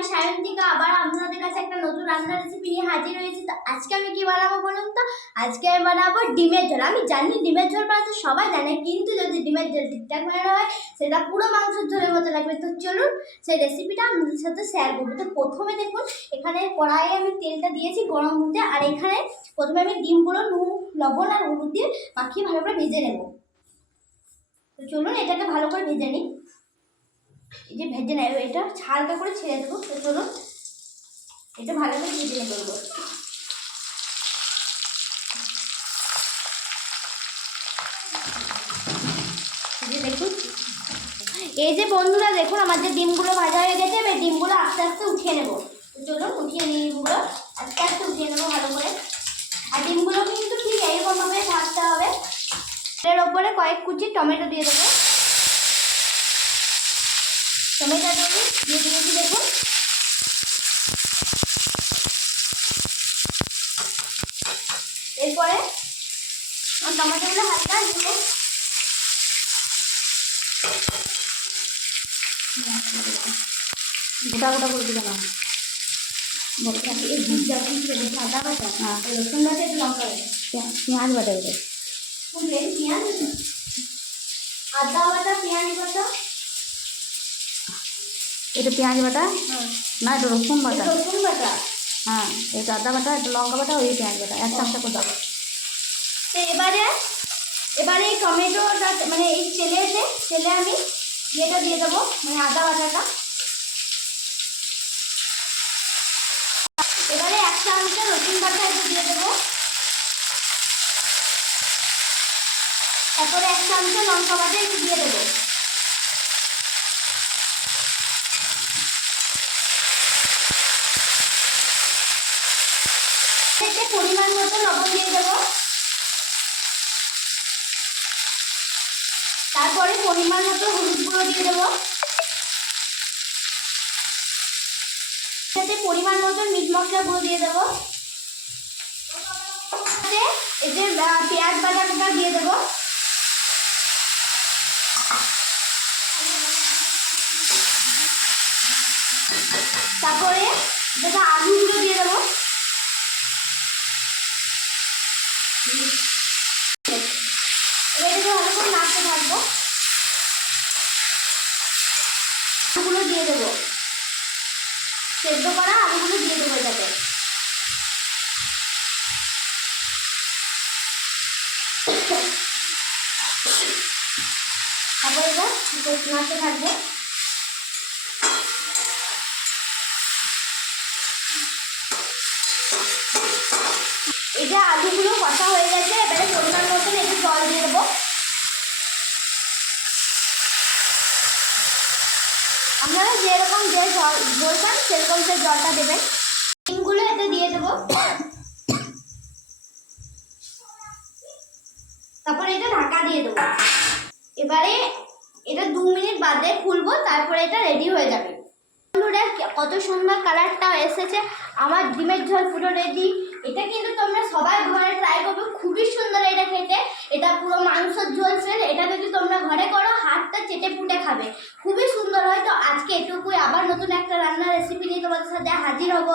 আমি সায়ন্তিকা আবার আপনাদের কাছে একটা নতুন রান্নার রেসিপি নিয়ে হাজির হয়েছি। তো আজকে আমি কি বানাবো বলুন তো? আজকে আমি বানাবো ডিমের ঝোল। আমি জানি ডিমের ঝোল বানাতে সবাই জানে, কিন্তু যদি ডিমের ঝোল ঠিকঠাক বানানো হয় সেটা পুরো মাংসের ঝোলের মতো লাগবে। তো চলুন সেই রেসিপিটা আপনাদের সাথে শেয়ার করবো। তো প্রথমে দেখুন, এখানে কড়াইয়ে আমি তেলটা দিয়েছি গরম হতে, আর এখানে প্রথমে আমি ডিমগুলো নুন, লবণ আর হলুদ দিয়ে মাখিয়ে ভালো করে ভেজে নেব। তো চলুন এটাকে ভালো করে ভেজে নিই। এই যে ভেজে নেব, এটা হালকা করে ছেড়ে দেবো। তো চলুন এটা ভালো করে ভেজে নেবো। দেখুন, এই যে বন্ধুরা দেখুন আমার যে ডিমগুলো ভাজা হয়ে গেছে, এবার ডিমগুলো আস্তে আস্তে উঠিয়ে নেবো। তো চলুন উঠিয়ে নিই, ডিমগুলো আস্তে আস্তে উঠিয়ে নেবো ভালো করে। আর ডিমগুলোকে কিন্তু ঠিক এইরকমভাবে ভাজতে হবে। এর ওপরে কয়েক কুচি টমেটো দিয়ে দেবো। টমেটো দিয়ে দিয়েছি দেখুন। এরপরে টমেটোগুলো হালকা দিয়ে গোটা গোটা করে দিবে না, আদা বাটা, রসুন বাটা, একটু লঙ্কা বাটা, পেঁয়াজ বাটা দেবে। পেঁয়াজ, আদা বাটা, পেঁয়াজ বাটা, এটা পেঁয়াজ বাটা না, এটা রসুন বাটা। রসুন বাটা, হ্যাঁ, এটা আদা বাটা, এটা লঙ্কা বাটা, ওই পেঁয়াজ বাটা এক চামচা করে দাও। তো এবারে এই টমেটোটা মানে এই তেলে আমি ইয়েটা দিয়ে দেবো, মানে আদা বাটাটা। এবারে এক চামচা রসুন বাটা একটু দিয়ে দেবো। তারপরে এক চামচা লঙ্কা বাটা একটু দিয়ে দেবো। এতে পরিমাণ মতো লবণ দিয়ে দেবো। তারপরে পরিমাণ মতো হলুদ গুঁড়ো দিয়ে দেবো। এতে পরিমাণ মতো মিট মশলা গুঁড়ো দিয়ে দেবো। এই যে পেঁয়াজ বাটাটা দিয়ে দেবো। তারপরে যেটা আলুগুলো দিয়ে দেবো। এটাকে ভালো করে নাড়তে থাকবো। আলুগুলো দিয়ে দেবো, সেদ্ধ করা আলুগুলো দিয়ে দেবো এটাতে। তারপরে এটা নাড়তে থাকবো। এই যে আলুগুলো কষা হয়ে গেছে, এবারে পরিমাণ মতন একটু জল দিয়ে দেবো। আপনারা যেরকম যে জল পান সেরকম সে জলটা দেবেন। ডিমগুলো এতে দিয়ে দেবো। তারপরে এটা ঢাকা দিয়ে দেবো। এবারে এটা 2 মিনিট বাদে খুলবো, তারপরে এটা রেডি হয়ে যাবে। বন্ধুরা কত সুন্দর কালারটা এসেছে, আমার ডিমের ঝোল পুরো রেডি। এটা কিন্তু তোমরা সবাই ঘরে ট্রাই করবে, খুবই সুন্দর এটা খেতে। এটা পুরো মাংসের ঝোল ফেল, এটা যদি তোমরা ঘরে করো হাতটা চেটে পুটে খাবে, খুবই সুন্দর হয়। তো আজকে এটুকুই, আবার নতুন একটা রান্নার রেসিপি নিয়ে তোমাদের সাথে হাজির হব।